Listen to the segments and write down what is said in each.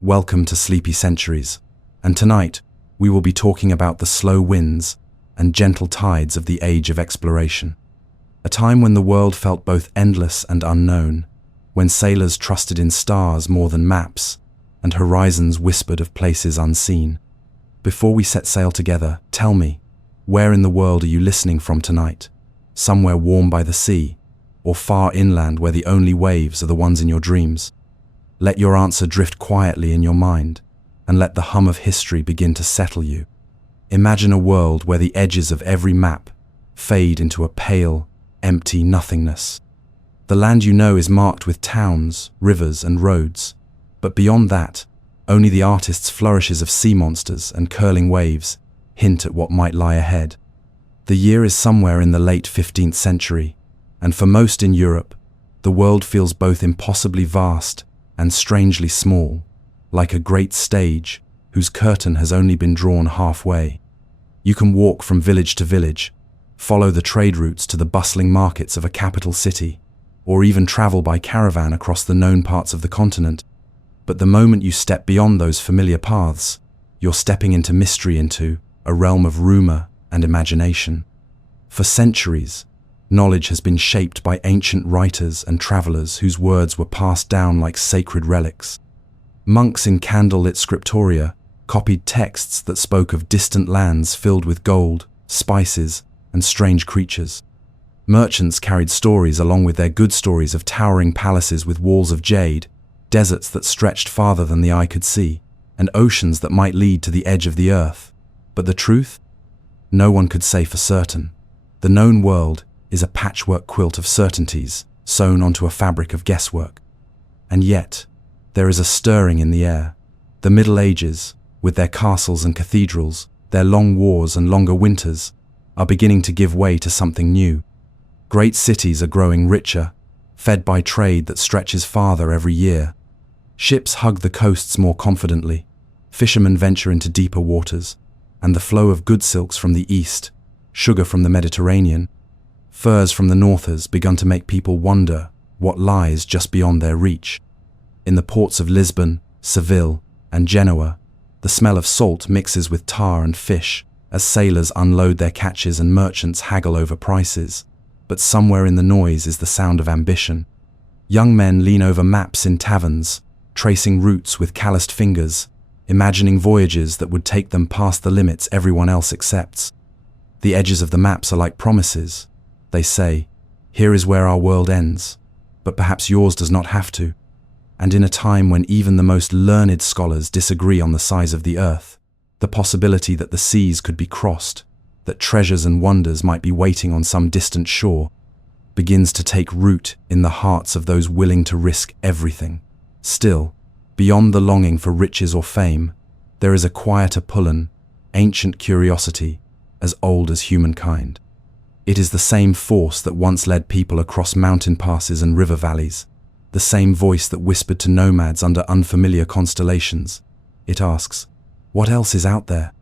Welcome to Sleepy Centuries, and tonight we will be talking about the slow winds and gentle tides of the age of exploration. A time when the world felt both endless and unknown, when sailors trusted in stars more than maps, and horizons whispered of places unseen. Before we set sail together, tell me, where in the world are you listening from tonight? Somewhere warm by the sea, or far inland where the only waves are the ones in your dreams? Let your answer drift quietly in your mind, and let the hum of history begin to settle you. Imagine a world where the edges of every map fade into a pale, empty nothingness. The land you know is marked with towns, rivers, and roads, but beyond that, only the artist's flourishes of sea monsters and curling waves hint at what might lie ahead. The year is somewhere in the late 15th century, and for most in Europe, the world feels both impossibly vast and strangely small, like a great stage whose curtain has only been drawn halfway. You can walk from village to village, follow the trade routes to the bustling markets of a capital city, or even travel by caravan across the known parts of the continent. But the moment you step beyond those familiar paths, you're stepping into mystery, into a realm of rumor and imagination. For centuries, knowledge has been shaped by ancient writers and travelers whose words were passed down like sacred relics. Monks in candlelit scriptoria copied texts that spoke of distant lands filled with gold, spices, and strange creatures. Merchants carried stories along with their good stories of towering palaces with walls of jade, deserts that stretched farther than the eye could see, and oceans that might lead to the edge of the earth. But the truth? No one could say for certain. The known world is a patchwork quilt of certainties sewn onto a fabric of guesswork. And yet, there is a stirring in the air. The Middle Ages, with their castles and cathedrals, their long wars and longer winters, are beginning to give way to something new. Great cities are growing richer, fed by trade that stretches farther every year. Ships hug the coasts more confidently, fishermen venture into deeper waters, and the flow of good silks from the east, sugar from the Mediterranean, furs from the north has begun to make people wonder what lies just beyond their reach. In the ports of Lisbon, Seville, and Genoa, the smell of salt mixes with tar and fish as sailors unload their catches and merchants haggle over prices. But somewhere in the noise is the sound of ambition. Young men lean over maps in taverns, tracing routes with calloused fingers, imagining voyages that would take them past the limits everyone else accepts. The edges of the maps are like promises. They say, here is where our world ends, but perhaps yours does not have to. And in a time when even the most learned scholars disagree on the size of the earth, the possibility that the seas could be crossed, that treasures and wonders might be waiting on some distant shore, begins to take root in the hearts of those willing to risk everything. Still, beyond the longing for riches or fame, there is a quieter pull, ancient curiosity, as old as humankind. It is the same force that once led people across mountain passes and river valleys, the same voice that whispered to nomads under unfamiliar constellations. It asks, what else is out there?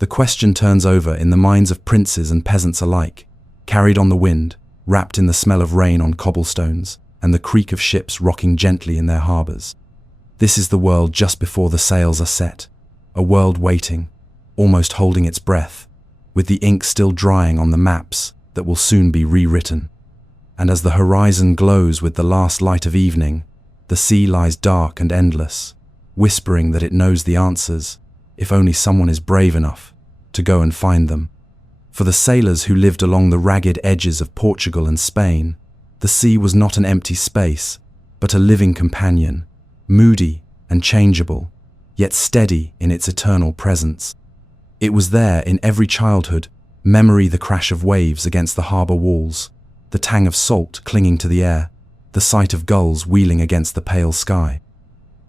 The question turns over in the minds of princes and peasants alike, carried on the wind, wrapped in the smell of rain on cobblestones, and the creak of ships rocking gently in their harbors. This is the world just before the sails are set, a world waiting, almost holding its breath, with the ink still drying on the maps that will soon be rewritten. And as the horizon glows with the last light of evening, the sea lies dark and endless, whispering that it knows the answers, if only someone is brave enough to go and find them. For the sailors who lived along the ragged edges of Portugal and Spain, the sea was not an empty space, but a living companion, moody and changeable, yet steady in its eternal presence. It was there in every childhood, memory the crash of waves against the harbour walls, the tang of salt clinging to the air, the sight of gulls wheeling against the pale sky.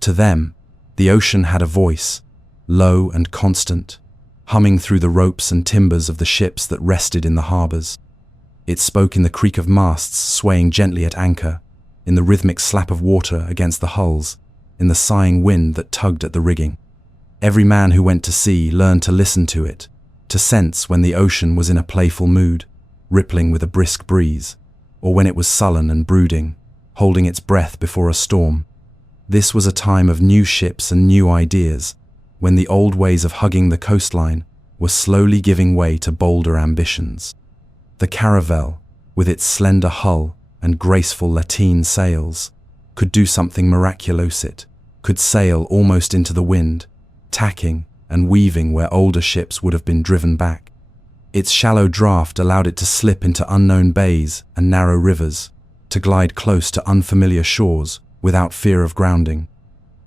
To them, the ocean had a voice, low and constant, humming through the ropes and timbers of the ships that rested in the harbours. It spoke in the creak of masts swaying gently at anchor, in the rhythmic slap of water against the hulls, in the sighing wind that tugged at the rigging. Every man who went to sea learned to listen to it, to sense when the ocean was in a playful mood, rippling with a brisk breeze, or when it was sullen and brooding, holding its breath before a storm. This was a time of new ships and new ideas, when the old ways of hugging the coastline were slowly giving way to bolder ambitions. The caravel, with its slender hull and graceful lateen sails, could do something miraculous. It could sail almost into the wind, tacking and weaving where older ships would have been driven back. Its shallow draft allowed it to slip into unknown bays and narrow rivers, to glide close to unfamiliar shores without fear of grounding.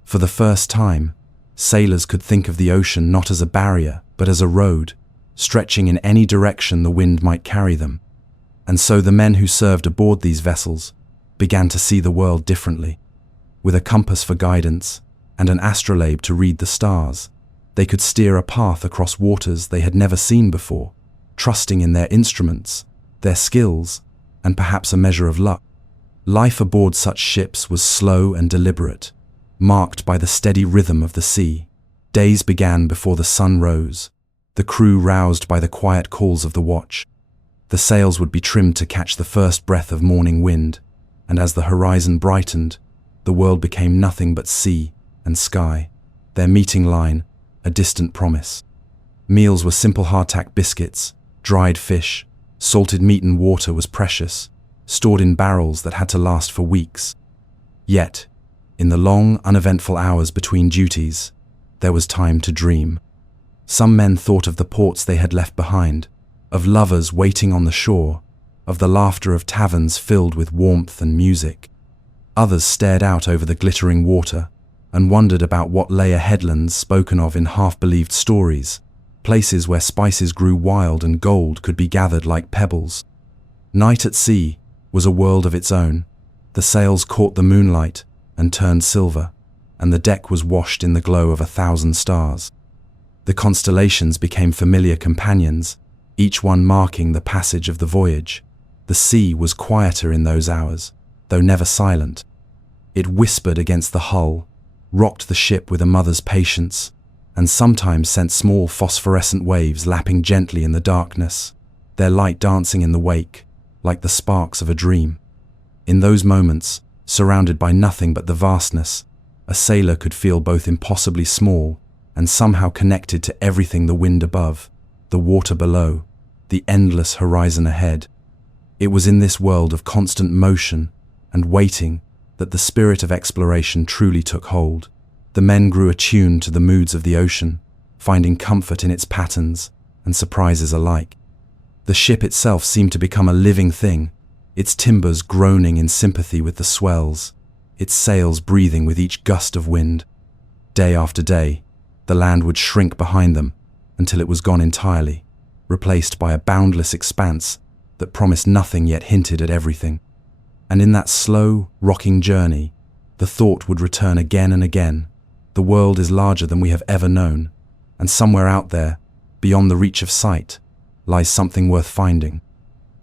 For the first time, sailors could think of the ocean not as a barrier, but as a road, stretching in any direction the wind might carry them. And so the men who served aboard these vessels began to see the world differently. With a compass for guidance and an astrolabe to read the stars, they could steer a path across waters they had never seen before, trusting in their instruments, their skills, and perhaps a measure of luck. Life aboard such ships was slow and deliberate, marked by the steady rhythm of the sea. Days began before the sun rose, the crew roused by the quiet calls of the watch. The sails would be trimmed to catch the first breath of morning wind, and as the horizon brightened, the world became nothing but sea and sky, their meeting line a distant promise. Meals were simple hardtack biscuits, dried fish, salted meat, and water was precious, stored in barrels that had to last for weeks. Yet, in the long, uneventful hours between duties, there was time to dream. Some men thought of the ports they had left behind, of lovers waiting on the shore, of the laughter of taverns filled with warmth and music. Others stared out over the glittering water and wondered about what lay ahead, lands spoken of in half-believed stories, places where spices grew wild and gold could be gathered like pebbles. Night at sea was a world of its own. The sails caught the moonlight and turned silver, and the deck was washed in the glow of 1,000 stars. The constellations became familiar companions, each one marking the passage of the voyage. The sea was quieter in those hours, though never silent. It whispered against the hull, rocked the ship with a mother's patience, and sometimes sent small phosphorescent waves lapping gently in the darkness, their light dancing in the wake, like the sparks of a dream. In those moments, surrounded by nothing but the vastness, a sailor could feel both impossibly small and somehow connected to everything: the wind above, the water below, the endless horizon ahead. It was in this world of constant motion and waiting that the spirit of exploration truly took hold. The men grew attuned to the moods of the ocean, finding comfort in its patterns and surprises alike. The ship itself seemed to become a living thing, its timbers groaning in sympathy with the swells, its sails breathing with each gust of wind. Day after day, the land would shrink behind them until it was gone entirely, replaced by a boundless expanse that promised nothing yet hinted at everything. And in that slow, rocking journey, the thought would return again and again: the world is larger than we have ever known, and somewhere out there, beyond the reach of sight, lies something worth finding.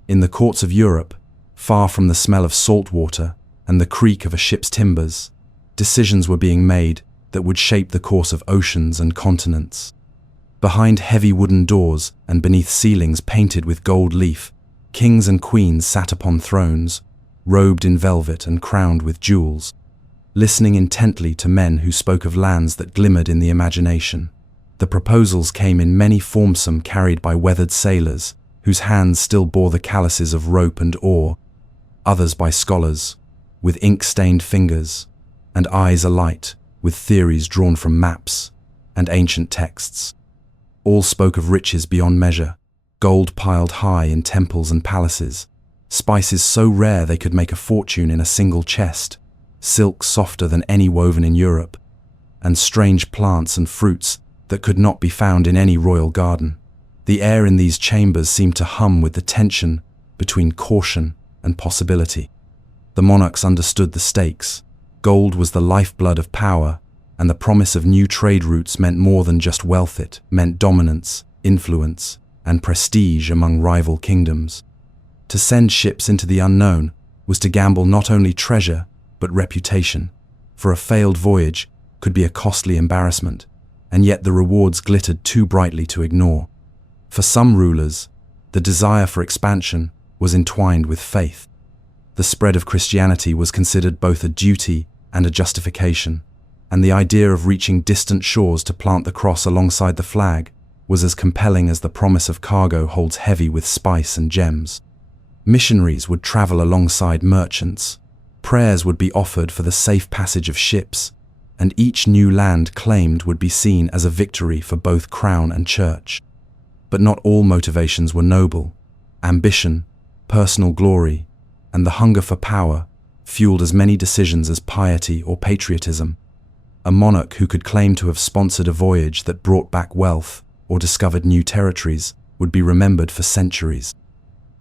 In the courts of Europe, far from the smell of salt water and the creak of a ship's timbers, decisions were being made that would shape the course of oceans and continents. Behind heavy wooden doors and beneath ceilings painted with gold leaf, kings and queens sat upon thrones, robed in velvet and crowned with jewels, listening intently to men who spoke of lands that glimmered in the imagination. The proposals came in many forms, some carried by weathered sailors, whose hands still bore the calluses of rope and oar, others by scholars, with ink-stained fingers, and eyes alight with theories drawn from maps and ancient texts. All spoke of riches beyond measure, gold piled high in temples and palaces, spices so rare they could make a fortune in a single chest, silk softer than any woven in Europe, and strange plants and fruits that could not be found in any royal garden. The air in these chambers seemed to hum with the tension between caution and possibility. The monarchs understood the stakes. Gold was the lifeblood of power, and the promise of new trade routes meant more than just wealth. It meant dominance, influence, and prestige among rival kingdoms. To send ships into the unknown was to gamble not only treasure, but reputation, for a failed voyage could be a costly embarrassment, and yet the rewards glittered too brightly to ignore. For some rulers, the desire for expansion was entwined with faith. The spread of Christianity was considered both a duty and a justification, and the idea of reaching distant shores to plant the cross alongside the flag was as compelling as the promise of cargo holds heavy with spice and gems. Missionaries would travel alongside merchants, prayers would be offered for the safe passage of ships, and each new land claimed would be seen as a victory for both crown and church. But not all motivations were noble. Ambition, personal glory, and the hunger for power fueled as many decisions as piety or patriotism. A monarch who could claim to have sponsored a voyage that brought back wealth or discovered new territories would be remembered for centuries.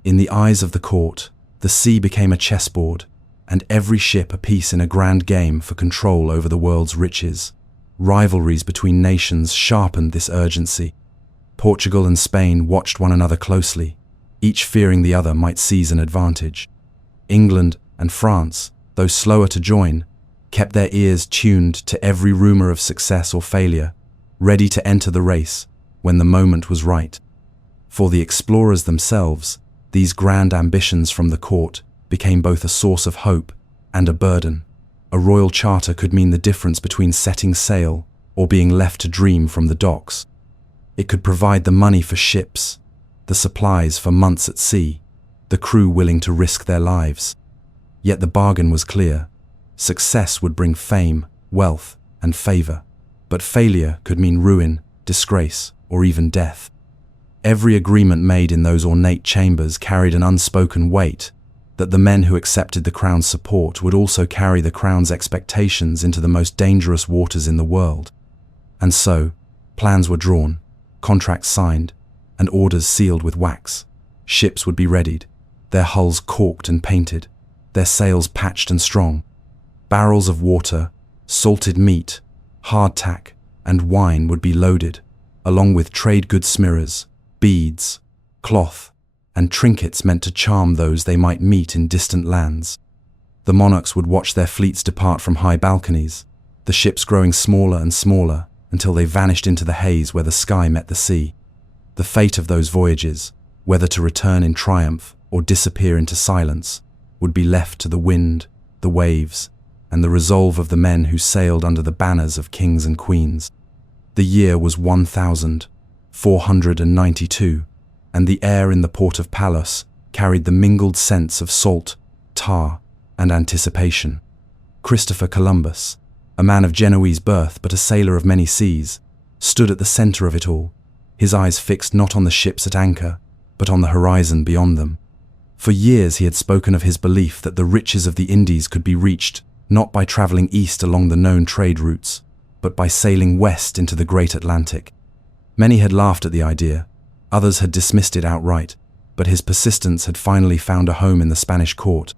In the eyes of the court, the sea became a chessboard, and every ship a piece in a grand game for control over the world's riches. Rivalries between nations sharpened this urgency. Portugal and Spain watched one another closely, each fearing the other might seize an advantage. England and France, though slower to join, kept their ears tuned to every rumor of success or failure, ready to enter the race when the moment was right. For the explorers themselves, these grand ambitions from the court became both a source of hope and a burden. A royal charter could mean the difference between setting sail or being left to dream from the docks. It could provide the money for ships, the supplies for months at sea, the crew willing to risk their lives. Yet the bargain was clear. Success would bring fame, wealth, and favor, but failure could mean ruin, disgrace, or even death. Every agreement made in those ornate chambers carried an unspoken weight, that the men who accepted the crown's support would also carry the crown's expectations into the most dangerous waters in the world. And so, plans were drawn, contracts signed, and orders sealed with wax. Ships would be readied, their hulls caulked and painted, their sails patched and strong. Barrels of water, salted meat, hardtack, and wine would be loaded, along with trade goods smirrers, beads, cloth, and trinkets meant to charm those they might meet in distant lands. The monarchs would watch their fleets depart from high balconies, the ships growing smaller and smaller until they vanished into the haze where the sky met the sea. The fate of those voyages, whether to return in triumph or disappear into silence, would be left to the wind, the waves, and the resolve of the men who sailed under the banners of kings and queens. The year was 1492, and the air in the port of Palos carried the mingled scents of salt, tar, and anticipation. Christopher Columbus, a man of Genoese birth but a sailor of many seas, stood at the center of it all, his eyes fixed not on the ships at anchor, but on the horizon beyond them. For years he had spoken of his belief that the riches of the Indies could be reached not by traveling east along the known trade routes, but by sailing west into the great Atlantic. Many had laughed at the idea, others had dismissed it outright, but his persistence had finally found a home in the Spanish court.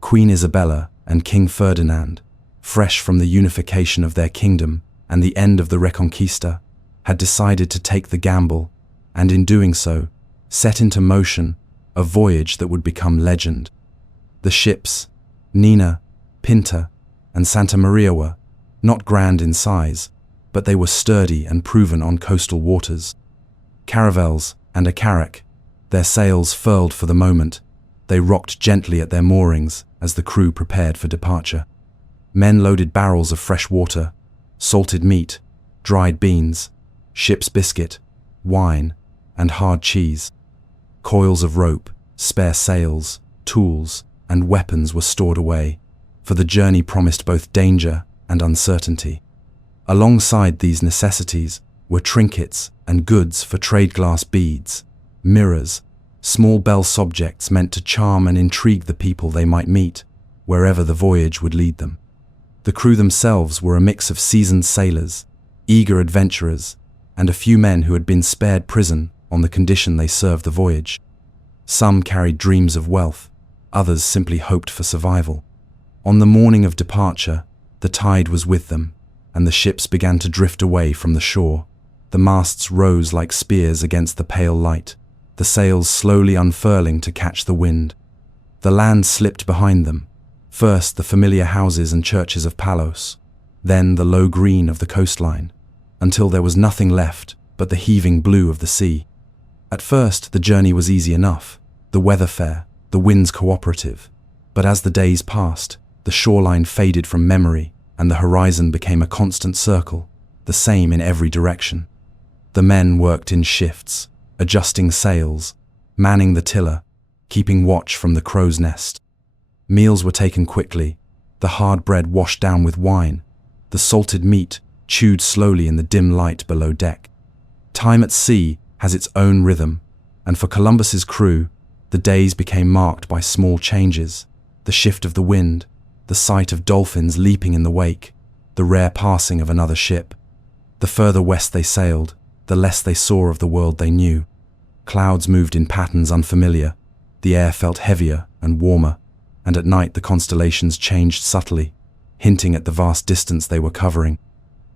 Queen Isabella and King Ferdinand, fresh from the unification of their kingdom and the end of the Reconquista, had decided to take the gamble, and in doing so, set into motion a voyage that would become legend. The ships, Nina, Pinta, and Santa Maria, were not grand in size, but they were sturdy and proven on coastal waters. Caravels and a carrack, their sails furled for the moment, they rocked gently at their moorings as the crew prepared for departure. Men loaded barrels of fresh water, salted meat, dried beans, ship's biscuit, wine, and hard cheese. Coils of rope, spare sails, tools, and weapons were stored away, for the journey promised both danger and uncertainty. Alongside these necessities were trinkets and goods for trade glass beads, mirrors, small bell subjects meant to charm and intrigue the people they might meet, wherever the voyage would lead them. The crew themselves were a mix of seasoned sailors, eager adventurers, and a few men who had been spared prison on the condition they served the voyage. Some carried dreams of wealth, others simply hoped for survival. On the morning of departure, the tide was with them, and the ships began to drift away from the shore. The masts rose like spears against the pale light, the sails slowly unfurling to catch the wind. The land slipped behind them, first the familiar houses and churches of Palos, then the low green of the coastline, until there was nothing left but the heaving blue of the sea. At first, the journey was easy enough, the weather fair, the winds cooperative, but as the days passed, The shoreline faded from memory, and the horizon became a constant circle, the same in every direction. The men worked in shifts, adjusting sails, manning the tiller, keeping watch from the crow's nest. Meals were taken quickly, the hard bread washed down with wine, the salted meat chewed slowly in the dim light below deck. Time at sea has its own rhythm, and for Columbus's crew, the days became marked by small changes: the shift of the wind, the sight of dolphins leaping in the wake, the rare passing of another ship. The further west they sailed, the less they saw of the world they knew. Clouds moved in patterns unfamiliar, the air felt heavier and warmer, and at night the constellations changed subtly, hinting at the vast distance they were covering.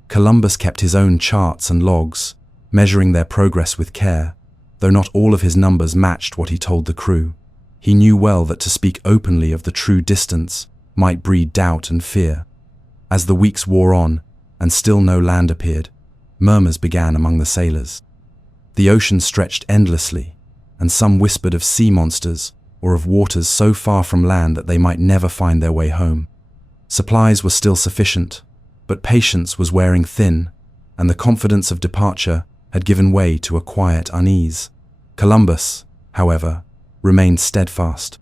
Columbus kept his own charts and logs, measuring their progress with care, though not all of his numbers matched what he told the crew. He knew well that to speak openly of the true distance might breed doubt and fear. As the weeks wore on, and still no land appeared, murmurs began among the sailors. The ocean stretched endlessly, and some whispered of sea monsters or of waters so far from land that they might never find their way home. Supplies were still sufficient, but patience was wearing thin, and the confidence of departure had given way to a quiet unease. Columbus, however, remained steadfast.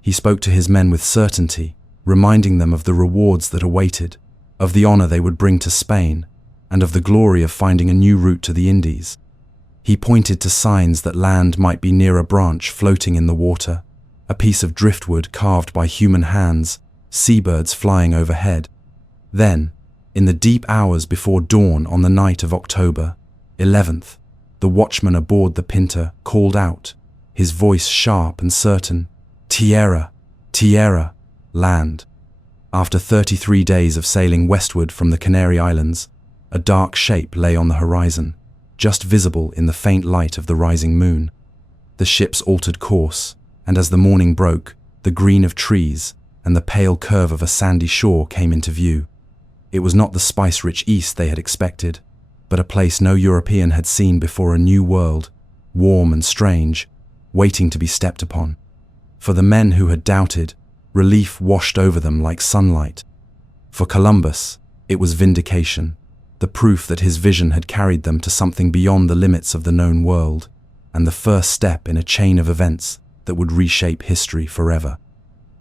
He spoke to his men with certainty, reminding them of the rewards that awaited, of the honor they would bring to Spain, and of the glory of finding a new route to the Indies. He pointed to signs that land might be near a branch floating in the water, a piece of driftwood carved by human hands, seabirds flying overhead. Then, in the deep hours before dawn on the night of October 11th, the watchman aboard the Pinta called out, his voice sharp and certain, "Tierra, tierra, land." After 33 days of sailing westward from the Canary Islands, a dark shape lay on the horizon, just visible in the faint light of the rising moon. The ships altered course, and as the morning broke, the green of trees and the pale curve of a sandy shore came into view. It was not the spice-rich east they had expected, but a place no European had seen before, a new world, warm and strange, waiting to be stepped upon. For the men who had doubted, relief washed over them like sunlight. For Columbus, it was vindication, the proof that his vision had carried them to something beyond the limits of the known world, and the first step in a chain of events that would reshape history forever.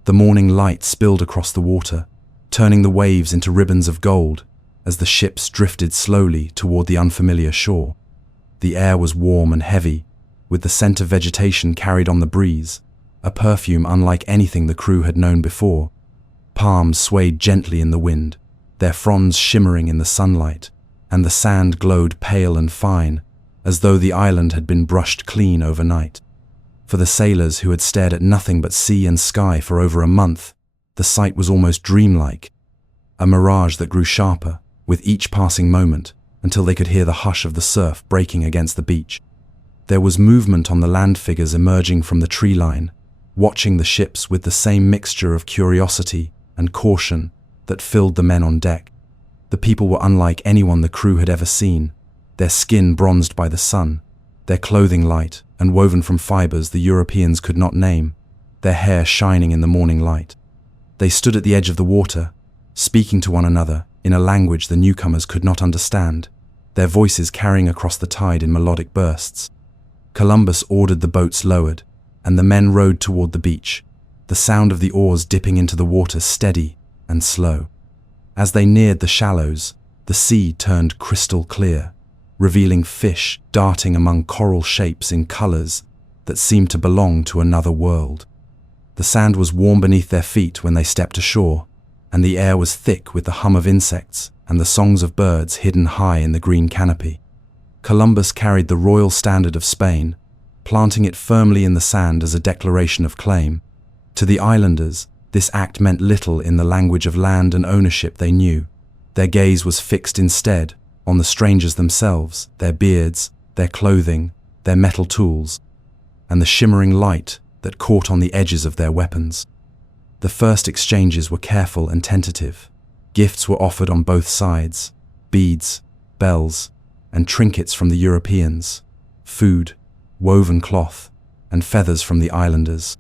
The morning light spilled across the water, turning the waves into ribbons of gold as the ships drifted slowly toward the unfamiliar shore. The air was warm and heavy, with the scent of vegetation carried on the breeze, a perfume unlike anything the crew had known before. Palms swayed gently in the wind, their fronds shimmering in the sunlight, and the sand glowed pale and fine, as though the island had been brushed clean overnight. For the sailors who had stared at nothing but sea and sky for over a month, the sight was almost dreamlike, a mirage that grew sharper with each passing moment until they could hear the hush of the surf breaking against the beach. There was movement on the land figures emerging from the tree line, watching the ships with the same mixture of curiosity and caution that filled the men on deck. The people were unlike anyone the crew had ever seen, their skin bronzed by the sun, their clothing light and woven from fibers the Europeans could not name, their hair shining in the morning light. They stood at the edge of the water, speaking to one another in a language the newcomers could not understand, their voices carrying across the tide in melodic bursts. Columbus ordered the boats lowered, and the men rowed toward the beach, the sound of the oars dipping into the water steady and slow. As they neared the shallows, the sea turned crystal clear, revealing fish darting among coral shapes in colors that seemed to belong to another world. The sand was warm beneath their feet when they stepped ashore, and the air was thick with the hum of insects and the songs of birds hidden high in the green canopy. Columbus carried the royal standard of Spain, planting it firmly in the sand as a declaration of claim. To the islanders, this act meant little in the language of land and ownership they knew. Their gaze was fixed instead on the strangers themselves, their beards, their clothing, their metal tools, and the shimmering light that caught on the edges of their weapons. The first exchanges were careful and tentative. Gifts were offered on both sides: beads, bells, and trinkets from the Europeans, food, woven cloth, and feathers from the islanders.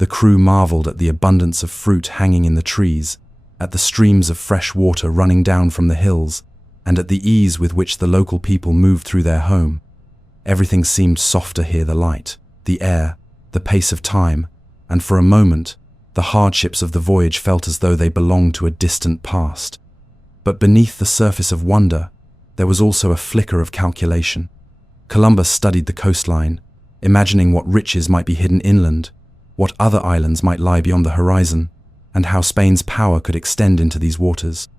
The crew marveled at the abundance of fruit hanging in the trees, at the streams of fresh water running down from the hills, and at the ease with which the local people moved through their home. Everything seemed softer here: the light, the air, the pace of time, and for a moment, the hardships of the voyage felt as though they belonged to a distant past. But beneath the surface of wonder, there was also a flicker of calculation. Columbus studied the coastline, imagining what riches might be hidden inland, what other islands might lie beyond the horizon, and how Spain's power could extend into these waters.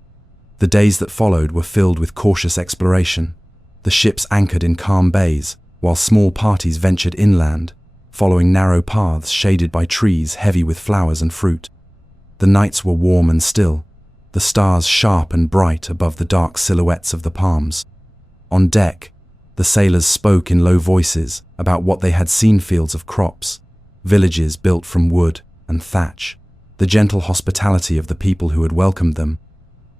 The days that followed were filled with cautious exploration. The ships anchored in calm bays, while small parties ventured inland, following narrow paths shaded by trees heavy with flowers and fruit. The nights were warm and still, the stars sharp and bright above the dark silhouettes of the palms. On deck, the sailors spoke in low voices about what they had seen: fields of crops, villages built from wood and thatch, the gentle hospitality of the people who had welcomed them,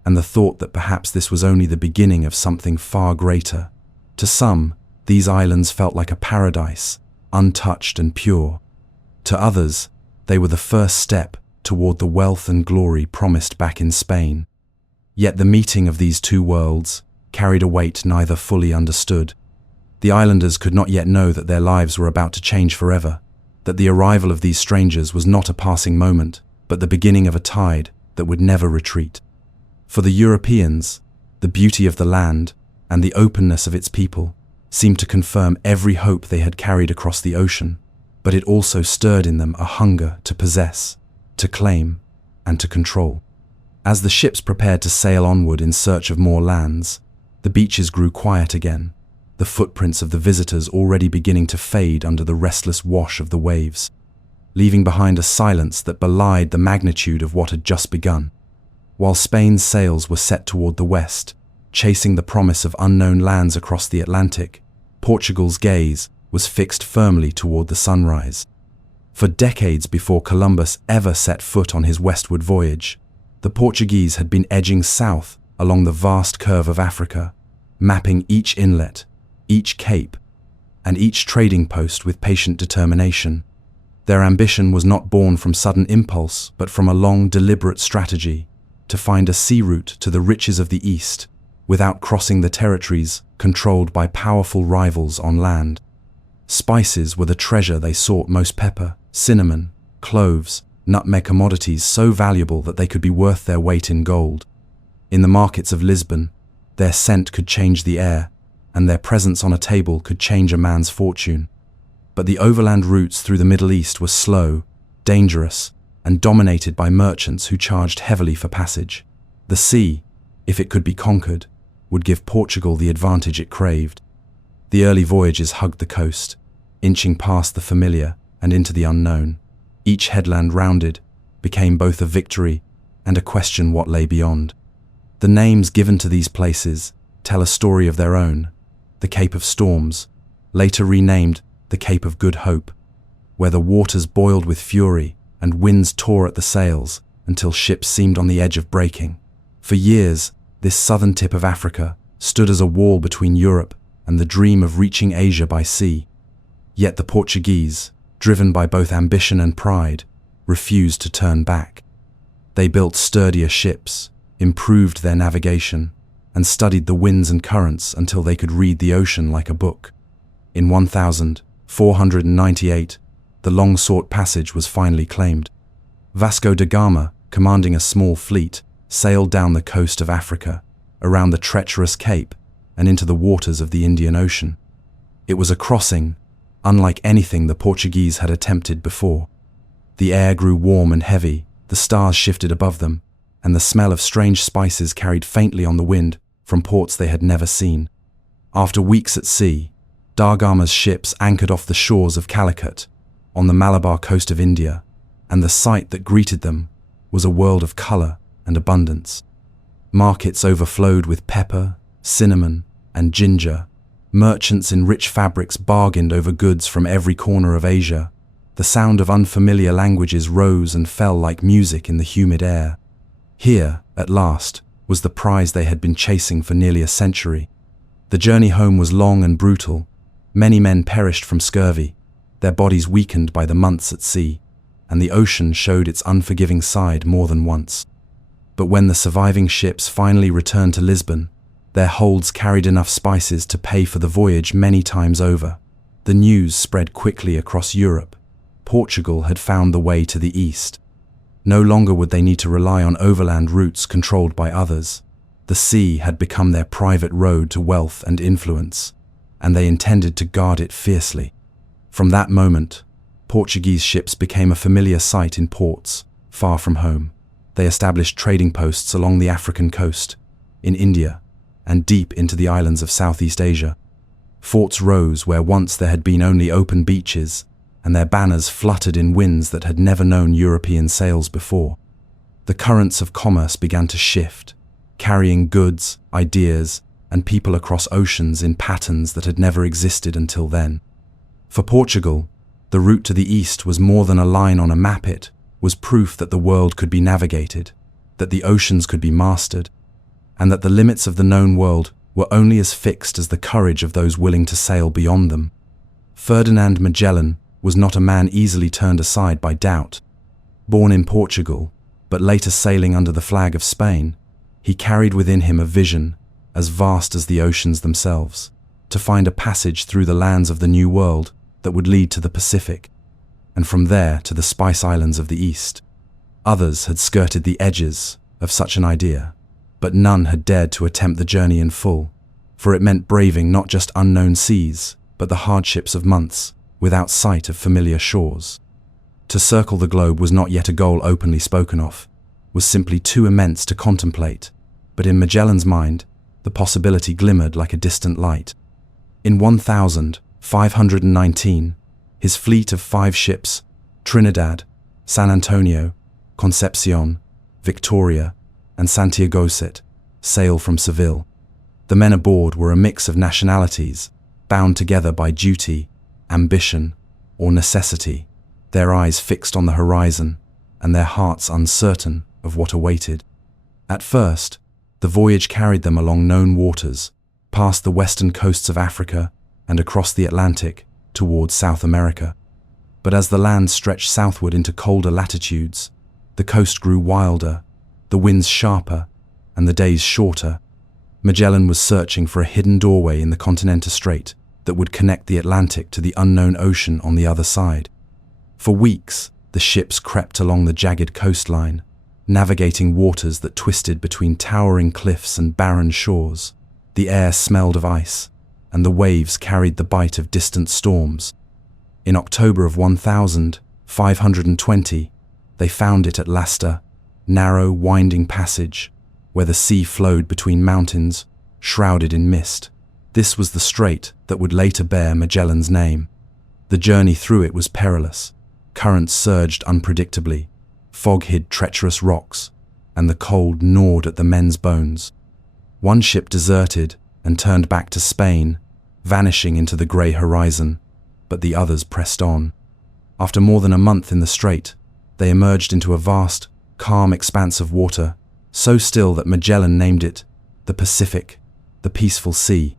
and the thought that perhaps this was only the beginning of something far greater. To some, these islands felt like a paradise, untouched and pure. To others, they were the first step toward the wealth and glory promised back in Spain. Yet the meeting of these two worlds carried a weight neither fully understood. The islanders could not yet know that their lives were about to change forever, that the arrival of these strangers was not a passing moment, but the beginning of a tide that would never retreat. For the Europeans, the beauty of the land and the openness of its people seemed to confirm every hope they had carried across the ocean, but it also stirred in them a hunger to possess, to claim, and to control. As the ships prepared to sail onward in search of more lands, the beaches grew quiet again, the footprints of the visitors already beginning to fade under the restless wash of the waves, leaving behind a silence that belied the magnitude of what had just begun. While Spain's sails were set toward the west, chasing the promise of unknown lands across the Atlantic, Portugal's gaze was fixed firmly toward the sunrise. For decades before Columbus ever set foot on his westward voyage, the Portuguese had been edging south along the vast curve of Africa, mapping each inlet, each cape, and each trading post with patient determination. Their ambition was not born from sudden impulse, but from a long, deliberate strategy to find a sea route to the riches of the East without crossing the territories controlled by powerful rivals on land. Spices were the treasure they sought most: pepper, cinnamon, cloves, nutmeg, commodities so valuable that they could be worth their weight in gold. In the markets of Lisbon, their scent could change the air, and their presence on a table could change a man's fortune. But the overland routes through the Middle East were slow, dangerous, and dominated by merchants who charged heavily for passage. The sea, if it could be conquered, would give Portugal the advantage it craved. The early voyages hugged the coast, inching past the familiar and into the unknown. Each headland rounded became both a victory and a question what lay beyond. The names given to these places tell a story of their own: the Cape of Storms, later renamed the Cape of Good Hope, where the waters boiled with fury and winds tore at the sails until ships seemed on the edge of breaking. For years, this southern tip of Africa stood as a wall between Europe and the dream of reaching Asia by sea. Yet the Portuguese, driven by both ambition and pride, refused to turn back. They built sturdier ships, improved their navigation, and studied the winds and currents until they could read the ocean like a book. In 1498, the long-sought passage was finally claimed. Vasco da Gama, commanding a small fleet, sailed down the coast of Africa, around the treacherous cape, and into the waters of the Indian Ocean. It was a crossing unlike anything the Portuguese had attempted before. The air grew warm and heavy, the stars shifted above them, and the smell of strange spices carried faintly on the wind from ports they had never seen. After weeks at sea, Da Gama's ships anchored off the shores of Calicut, on the Malabar coast of India, and the sight that greeted them was a world of color and abundance. Markets overflowed with pepper, cinnamon, and ginger. Merchants in rich fabrics bargained over goods from every corner of Asia. The sound of unfamiliar languages rose and fell like music in the humid air. Here, at last, was the prize they had been chasing for nearly a century. The journey home was long and brutal. Many men perished from scurvy, their bodies weakened by the months at sea, and the ocean showed its unforgiving side more than once. But when the surviving ships finally returned to Lisbon, their holds carried enough spices to pay for the voyage many times over. The news spread quickly across Europe. Portugal had found the way to the east. No longer would they need to rely on overland routes controlled by others. The sea had become their private road to wealth and influence, and they intended to guard it fiercely. From that moment, Portuguese ships became a familiar sight in ports far from home. They established trading posts along the African coast, in India, and deep into the islands of Southeast Asia. Forts rose where once there had been only open beaches, and their banners fluttered in winds that had never known European sails before. The currents of commerce began to shift, carrying goods, ideas, and people across oceans in patterns that had never existed until then. For Portugal, the route to the east was more than a line on a map. It was proof that the world could be navigated, that the oceans could be mastered, and that the limits of the known world were only as fixed as the courage of those willing to sail beyond them. Ferdinand Magellan was not a man easily turned aside by doubt. Born in Portugal, but later sailing under the flag of Spain, he carried within him a vision as vast as the oceans themselves, to find a passage through the lands of the New World that would lead to the Pacific, and from there to the Spice Islands of the East. Others had skirted the edges of such an idea, but none had dared to attempt the journey in full, for it meant braving not just unknown seas, but the hardships of months without sight of familiar shores. To circle the globe was not yet a goal openly spoken of, was simply too immense to contemplate, but in Magellan's mind, the possibility glimmered like a distant light. In 1519, his fleet of 5 ships, Trinidad, San Antonio, Concepcion, Victoria, and Santiago, sail from Seville. The men aboard were a mix of nationalities, bound together by duty, ambition, or necessity, their eyes fixed on the horizon, and their hearts uncertain of what awaited. At first, the voyage carried them along known waters, past the western coasts of Africa and across the Atlantic towards South America. But as the land stretched southward into colder latitudes, the coast grew wilder, the winds sharper, and the days shorter. Magellan was searching for a hidden doorway in the Continental Strait that would connect the Atlantic to the unknown ocean on the other side. For weeks, the ships crept along the jagged coastline, navigating waters that twisted between towering cliffs and barren shores. The air smelled of ice, and the waves carried the bite of distant storms. In October of 1520, they found it at Lasta, narrow, winding passage, where the sea flowed between mountains, shrouded in mist. This was the strait that would later bear Magellan's name. The journey through it was perilous. Currents surged unpredictably, fog hid treacherous rocks, and the cold gnawed at the men's bones. One ship deserted and turned back to Spain, vanishing into the grey horizon, but the others pressed on. After more than a month in the strait, they emerged into a vast, calm expanse of water, so still that Magellan named it the Pacific, the peaceful sea.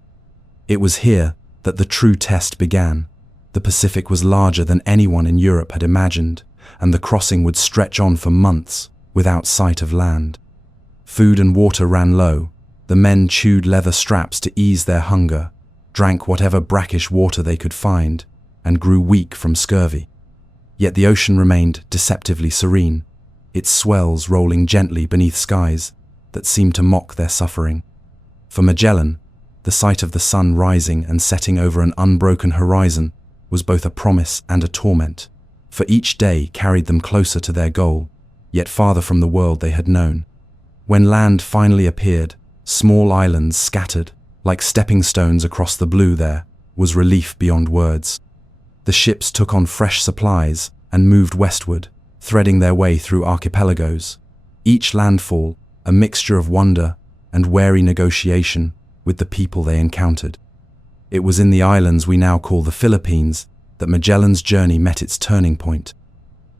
It was here that the true test began. The Pacific was larger than anyone in Europe had imagined, and the crossing would stretch on for months without sight of land. Food and water ran low. The men chewed leather straps to ease their hunger, drank whatever brackish water they could find, and grew weak from scurvy. Yet the ocean remained deceptively serene, its swells rolling gently beneath skies that seemed to mock their suffering. For Magellan, the sight of the sun rising and setting over an unbroken horizon was both a promise and a torment, for each day carried them closer to their goal, yet farther from the world they had known. When land finally appeared, small islands scattered, like stepping stones across the blue, there was relief beyond words. The ships took on fresh supplies and moved westward, threading their way through archipelagos, each landfall a mixture of wonder and wary negotiation with the people they encountered. It was in the islands we now call the Philippines that Magellan's journey met its turning point.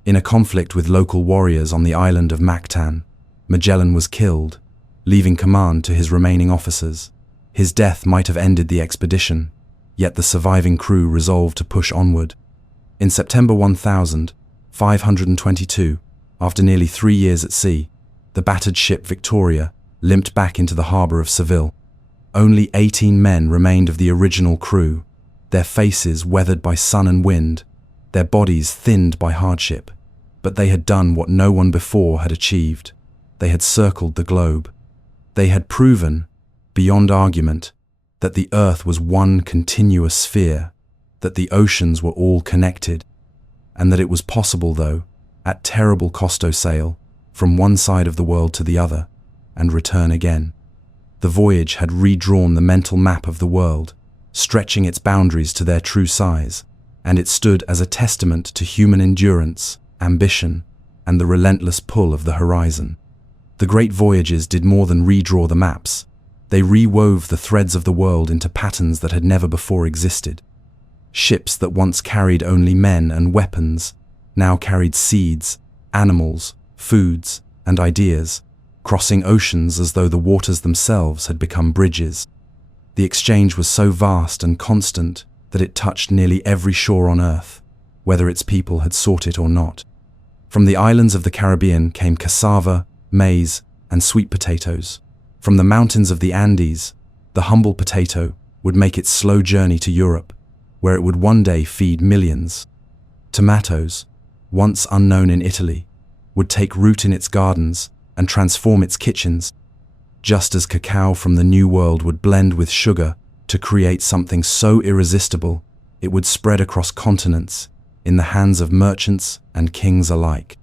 In a conflict with local warriors on the island of Mactan, Magellan was killed, leaving command to his remaining officers. His death might have ended the expedition, yet the surviving crew resolved to push onward. In September 1000, 522, after nearly 3 years at sea, the battered ship Victoria limped back into the harbour of Seville. Only 18 men remained of the original crew, their faces weathered by sun and wind, their bodies thinned by hardship. But they had done what no one before had achieved. They had circled the globe. They had proven, beyond argument, that the Earth was one continuous sphere, that the oceans were all connected, and that it was possible, though, at terrible cost to sail from one side of the world to the other, and return again. The voyage had redrawn the mental map of the world, stretching its boundaries to their true size, and it stood as a testament to human endurance, ambition, and the relentless pull of the horizon. The great voyages did more than redraw the maps. They rewove the threads of the world into patterns that had never before existed. Ships that once carried only men and weapons now carried seeds, animals, foods, and ideas, crossing oceans as though the waters themselves had become bridges. The exchange was so vast and constant that it touched nearly every shore on Earth, whether its people had sought it or not. From the islands of the Caribbean came cassava, maize, and sweet potatoes. From the mountains of the Andes, the humble potato would make its slow journey to Europe, where it would one day feed millions. Tomatoes, once unknown in Italy, would take root in its gardens and transform its kitchens, just as cacao from the New World would blend with sugar to create something so irresistible it would spread across continents in the hands of merchants and kings alike.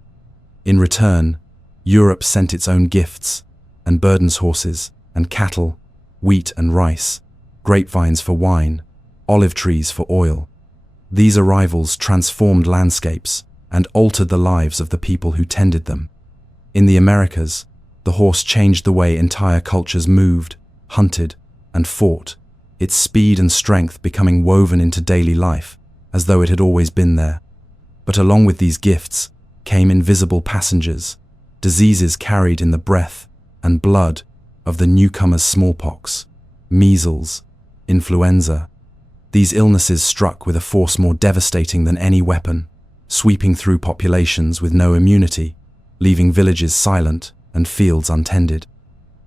In return, Europe sent its own gifts, and burdens horses and cattle, wheat and rice, grapevines for wine, olive trees for oil. These arrivals transformed landscapes and altered the lives of the people who tended them. In the Americas, the horse changed the way entire cultures moved, hunted, and fought, its speed and strength becoming woven into daily life, as though it had always been there. But along with these gifts came invisible passengers, diseases carried in the breath and blood of the newcomers: smallpox, measles, influenza. These illnesses struck with a force more devastating than any weapon, sweeping through populations with no immunity, leaving villages silent and fields untended.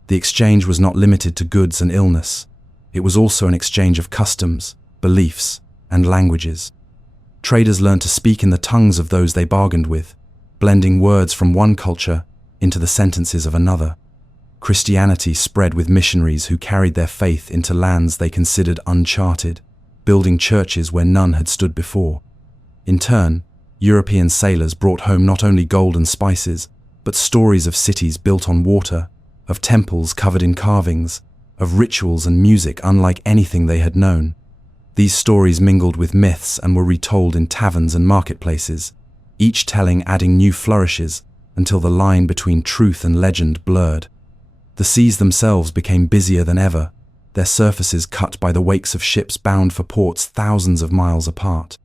The exchange was not limited to goods and illness. It was also an exchange of customs, beliefs, and languages. Traders learned to speak in the tongues of those they bargained with, blending words from one culture into the sentences of another. Christianity spread with missionaries who carried their faith into lands they considered uncharted, building churches where none had stood before. In turn, European sailors brought home not only gold and spices, but stories of cities built on water, of temples covered in carvings, of rituals and music unlike anything they had known. These stories mingled with myths and were retold in taverns and marketplaces, each telling adding new flourishes until the line between truth and legend blurred. The seas themselves became busier than ever, their surfaces cut by the wakes of ships bound for ports thousands of miles apart.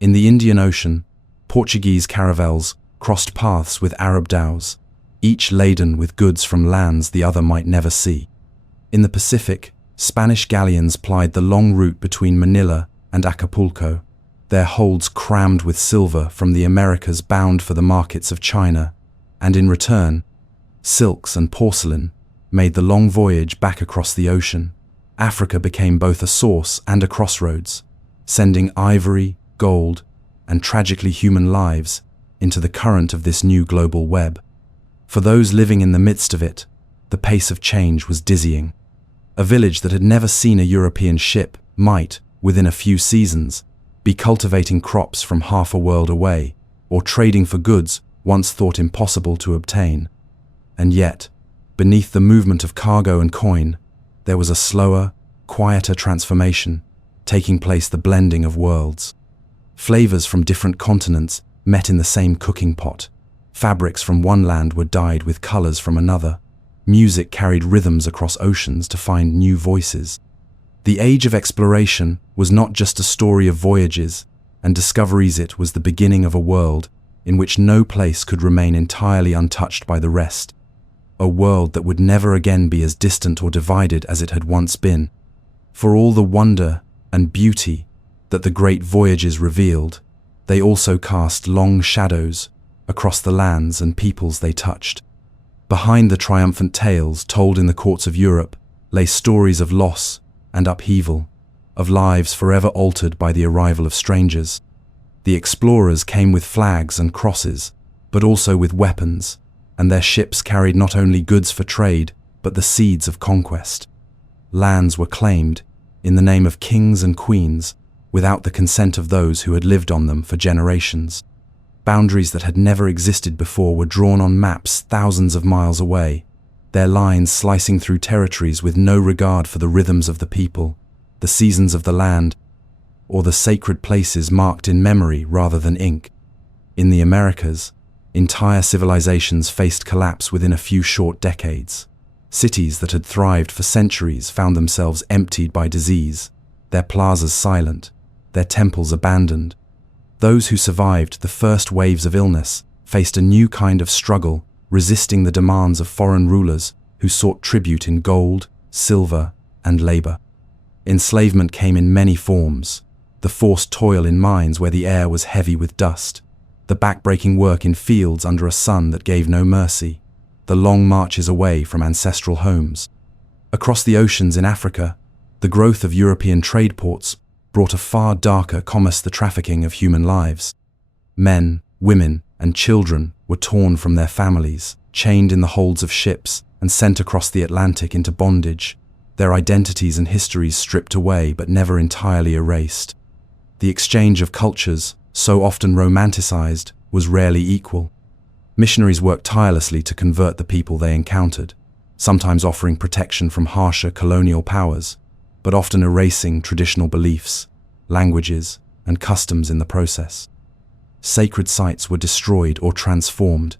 In the Indian Ocean, Portuguese caravels crossed paths with Arab dhows, each laden with goods from lands the other might never see. In the Pacific, Spanish galleons plied the long route between Manila and Acapulco, their holds crammed with silver from the Americas bound for the markets of China, and in return, silks and porcelain made the long voyage back across the ocean. Africa became both a source and a crossroads, sending ivory, gold, and tragically human lives into the current of this new global web. For those living in the midst of it, the pace of change was dizzying. A village that had never seen a European ship might, within a few seasons, be cultivating crops from half a world away, or trading for goods once thought impossible to obtain. And yet, beneath the movement of cargo and coin, there was a slower, quieter transformation, taking place: the blending of worlds. Flavors from different continents met in the same cooking pot. Fabrics from one land were dyed with colors from another. Music carried rhythms across oceans to find new voices. The age of exploration was not just a story of voyages and discoveries, it was the beginning of a world in which no place could remain entirely untouched by the rest. A world that would never again be as distant or divided as it had once been. For all the wonder and beauty that the great voyages revealed, they also cast long shadows across the lands and peoples they touched. Behind the triumphant tales told in the courts of Europe lay stories of loss and upheaval, of lives forever altered by the arrival of strangers. The explorers came with flags and crosses, but also with weapons, and their ships carried not only goods for trade, but the seeds of conquest. Lands were claimed, in the name of kings and queens, without the consent of those who had lived on them for generations. Boundaries that had never existed before were drawn on maps thousands of miles away, their lines slicing through territories with no regard for the rhythms of the people, the seasons of the land, or the sacred places marked in memory rather than ink. In the Americas, entire civilizations faced collapse within a few short decades. Cities that had thrived for centuries found themselves emptied by disease, their plazas silent, their temples abandoned. Those who survived the first waves of illness faced a new kind of struggle, resisting the demands of foreign rulers who sought tribute in gold, silver, and labor. Enslavement came in many forms: the forced toil in mines where the air was heavy with dust, the back-breaking work in fields under a sun that gave no mercy, the long marches away from ancestral homes. Across the oceans in Africa, the growth of European trade ports brought a far darker commerce: the trafficking of human lives. Men, women, and children were torn from their families, chained in the holds of ships, and sent across the Atlantic into bondage, their identities and histories stripped away but never entirely erased. The exchange of cultures, so often romanticized, was rarely equal. Missionaries worked tirelessly to convert the people they encountered, sometimes offering protection from harsher colonial powers, but often erasing traditional beliefs, languages, and customs in the process. Sacred sites were destroyed or transformed,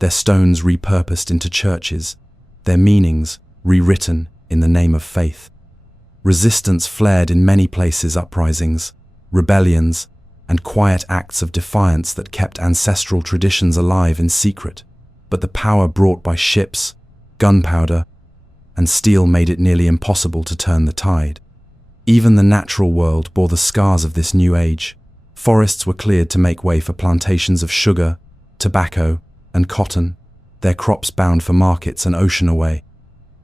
their stones repurposed into churches, their meanings rewritten in the name of faith. Resistance flared in many places: uprisings, rebellions, and quiet acts of defiance that kept ancestral traditions alive in secret. But the power brought by ships, gunpowder, and steel made it nearly impossible to turn the tide. Even the natural world bore the scars of this new age. Forests were cleared to make way for plantations of sugar, tobacco, and cotton, their crops bound for markets and ocean away.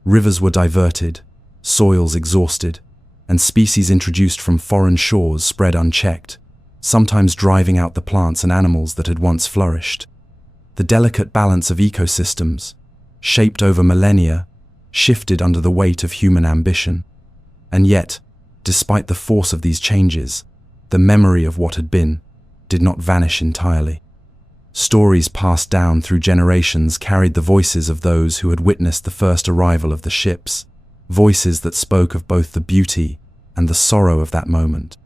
Rivers were diverted, soils exhausted, and species introduced from foreign shores spread unchecked, sometimes driving out the plants and animals that had once flourished. The delicate balance of ecosystems, shaped over millennia, shifted under the weight of human ambition. And yet, despite the force of these changes, the memory of what had been did not vanish entirely. Stories passed down through generations carried the voices of those who had witnessed the first arrival of the ships, voices that spoke of both the beauty and the sorrow of that moment.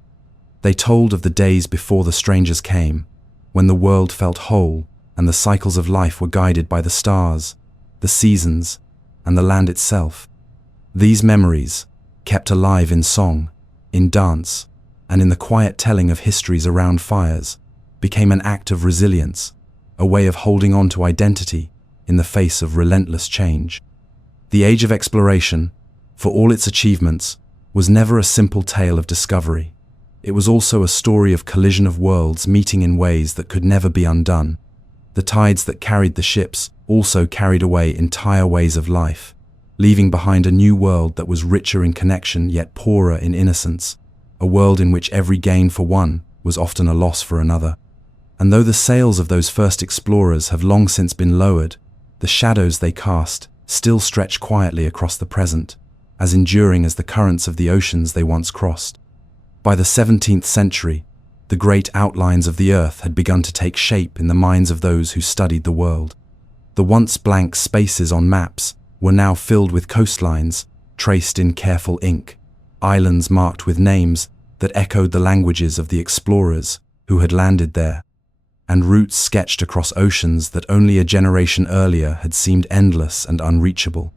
They told of the days before the strangers came, when the world felt whole and the cycles of life were guided by the stars, the seasons, and the land itself. These memories, kept alive in song, in dance, and in the quiet telling of histories around fires, became an act of resilience, a way of holding on to identity in the face of relentless change. The Age of Exploration, for all its achievements, was never a simple tale of discovery. It was also a story of collision of worlds meeting in ways that could never be undone. The tides that carried the ships also carried away entire ways of life, leaving behind a new world that was richer in connection yet poorer in innocence, a world in which every gain for one was often a loss for another. And though the sails of those first explorers have long since been lowered, the shadows they cast still stretch quietly across the present, as enduring as the currents of the oceans they once crossed. By the 17th century, the great outlines of the earth had begun to take shape in the minds of those who studied the world. The once blank spaces on maps were now filled with coastlines traced in careful ink, islands marked with names that echoed the languages of the explorers who had landed there, and routes sketched across oceans that only a generation earlier had seemed endless and unreachable.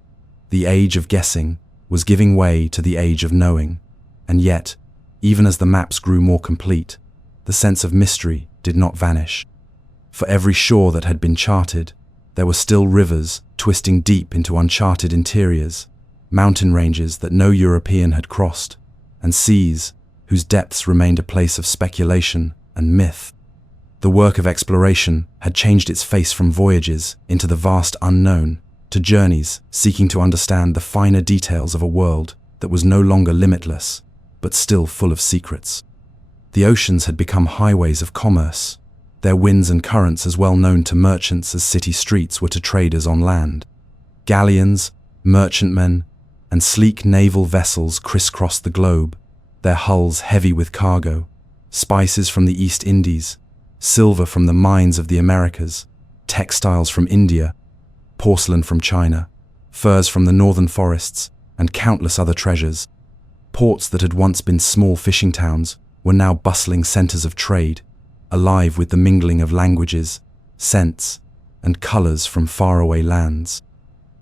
The age of guessing was giving way to the age of knowing, and yet, even as the maps grew more complete, the sense of mystery did not vanish. For every shore that had been charted, there were still rivers twisting deep into uncharted interiors, mountain ranges that no European had crossed, and seas whose depths remained a place of speculation and myth. The work of exploration had changed its face from voyages into the vast unknown to journeys seeking to understand the finer details of a world that was no longer limitless, but still full of secrets. The oceans had become highways of commerce, their winds and currents as well known to merchants as city streets were to traders on land. Galleons, merchantmen, and sleek naval vessels crisscrossed the globe, their hulls heavy with cargo, spices from the East Indies, silver from the mines of the Americas, textiles from India, porcelain from China, furs from the northern forests, and countless other treasures. Ports that had once been small fishing towns were now bustling centers of trade, alive with the mingling of languages, scents, and colors from faraway lands.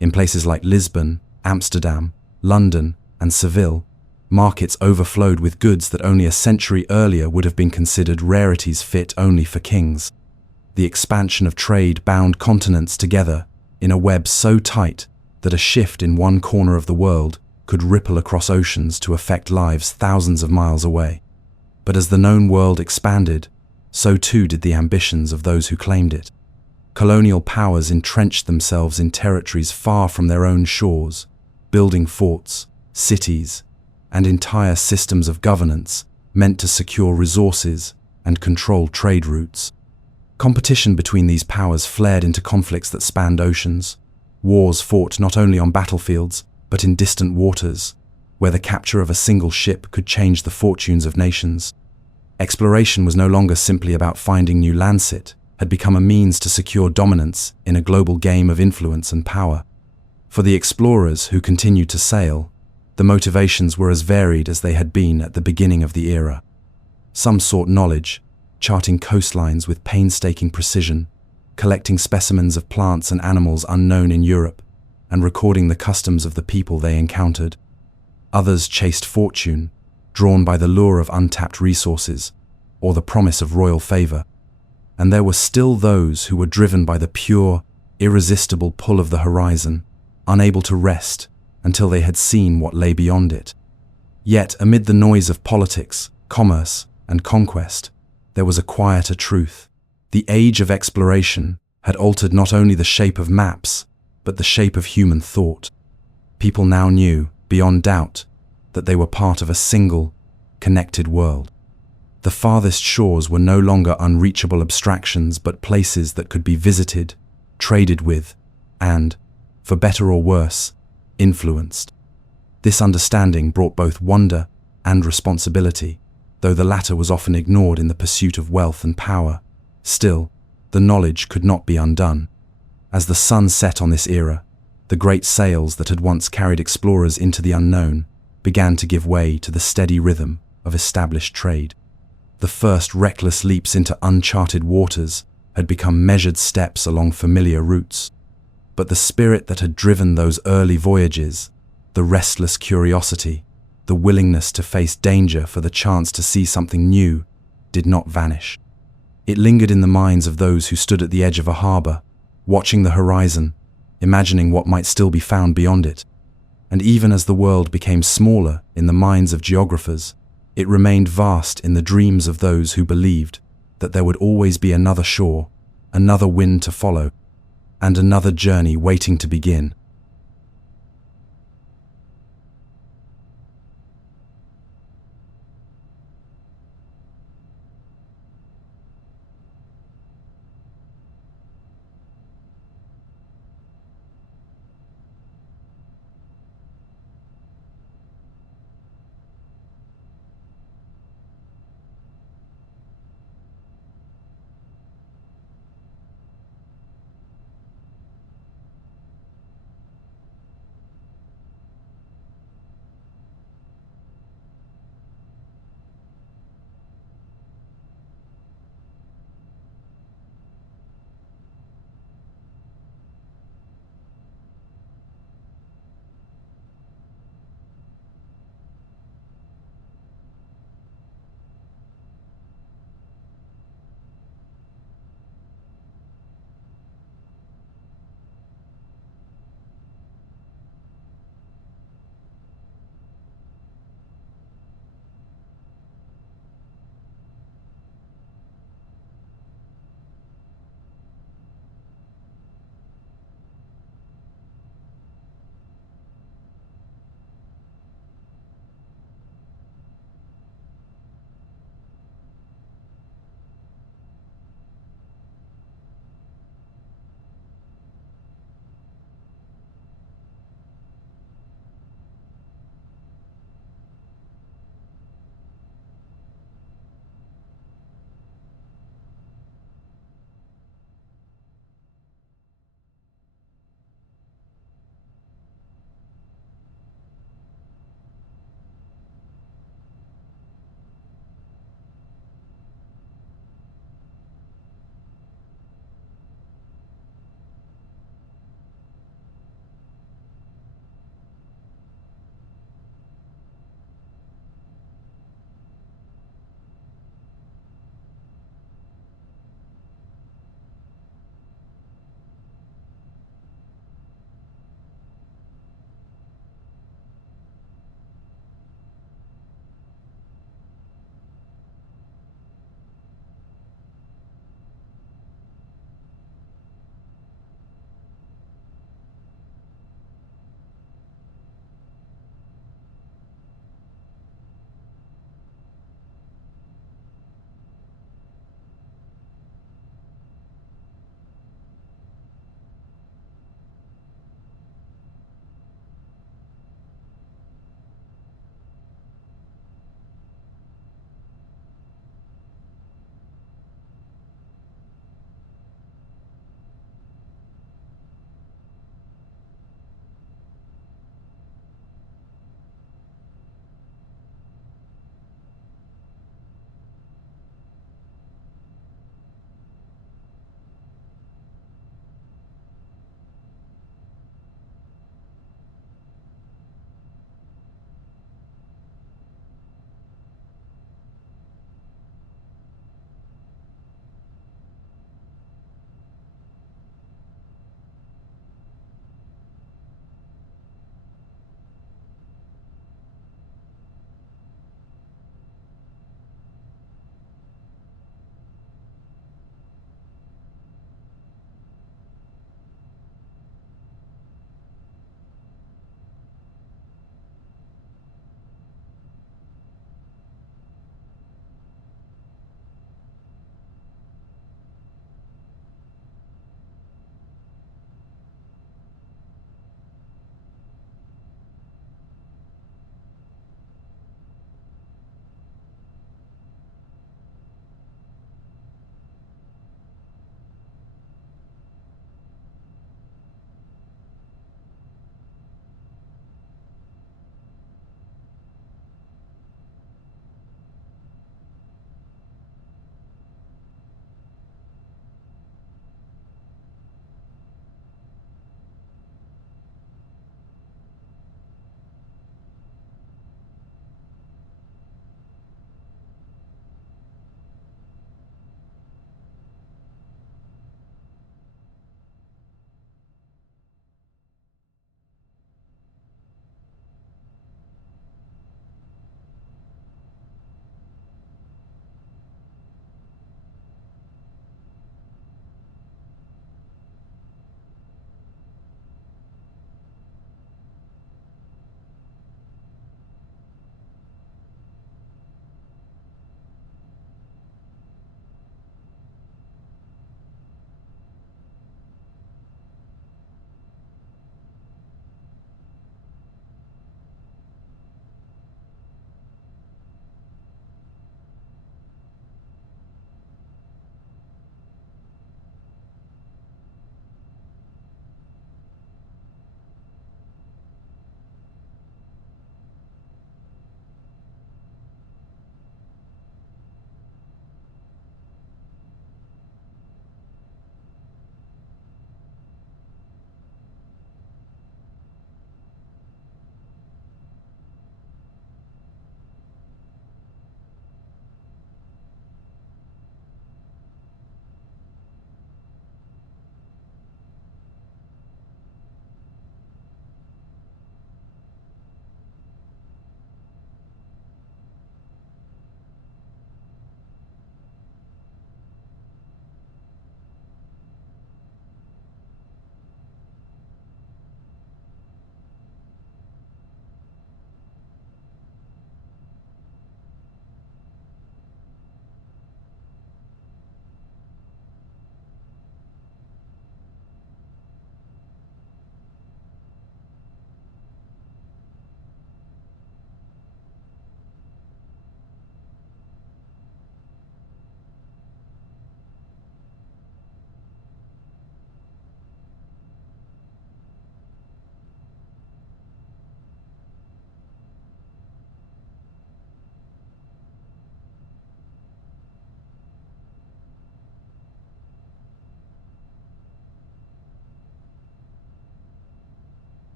In places like Lisbon, Amsterdam, London, and Seville, markets overflowed with goods that only a century earlier would have been considered rarities fit only for kings. The expansion of trade bound continents together in a web so tight that a shift in one corner of the world could ripple across oceans to affect lives thousands of miles away. But as the known world expanded, so too did the ambitions of those who claimed it. Colonial powers entrenched themselves in territories far from their own shores, building forts, cities, and entire systems of governance meant to secure resources and control trade routes. Competition between these powers flared into conflicts that spanned oceans. Wars fought not only on battlefields, but in distant waters, where the capture of a single ship could change the fortunes of nations. Exploration was no longer simply about finding new landsit, had become a means to secure dominance in a global game of influence and power. For the explorers who continued to sail, the motivations were as varied as they had been at the beginning of the era. Some sought knowledge, charting coastlines with painstaking precision, collecting specimens of plants and animals unknown in Europe, and recording the customs of the people they encountered. Others chased fortune, drawn by the lure of untapped resources or the promise of royal favor. And there were still those who were driven by the pure, irresistible pull of the horizon, unable to rest until they had seen what lay beyond it. Yet, amid the noise of politics, commerce, and conquest, there was a quieter truth. The age of exploration had altered not only the shape of maps, but the shape of human thought. People now knew, beyond doubt, that they were part of a single, connected world. The farthest shores were no longer unreachable abstractions, but places that could be visited, traded with, and, for better or worse, influenced. This understanding brought both wonder and responsibility, though the latter was often ignored in the pursuit of wealth and power. Still, the knowledge could not be undone. As the sun set on this era, the great sails that had once carried explorers into the unknown began to give way to the steady rhythm of established trade. The first reckless leaps into uncharted waters had become measured steps along familiar routes. But the spirit that had driven those early voyages, the restless curiosity, the willingness to face danger for the chance to see something new, did not vanish. It lingered in the minds of those who stood at the edge of a harbor, watching the horizon, imagining what might still be found beyond it. And even as the world became smaller in the minds of geographers, it remained vast in the dreams of those who believed that there would always be another shore, another wind to follow, and another journey waiting to begin.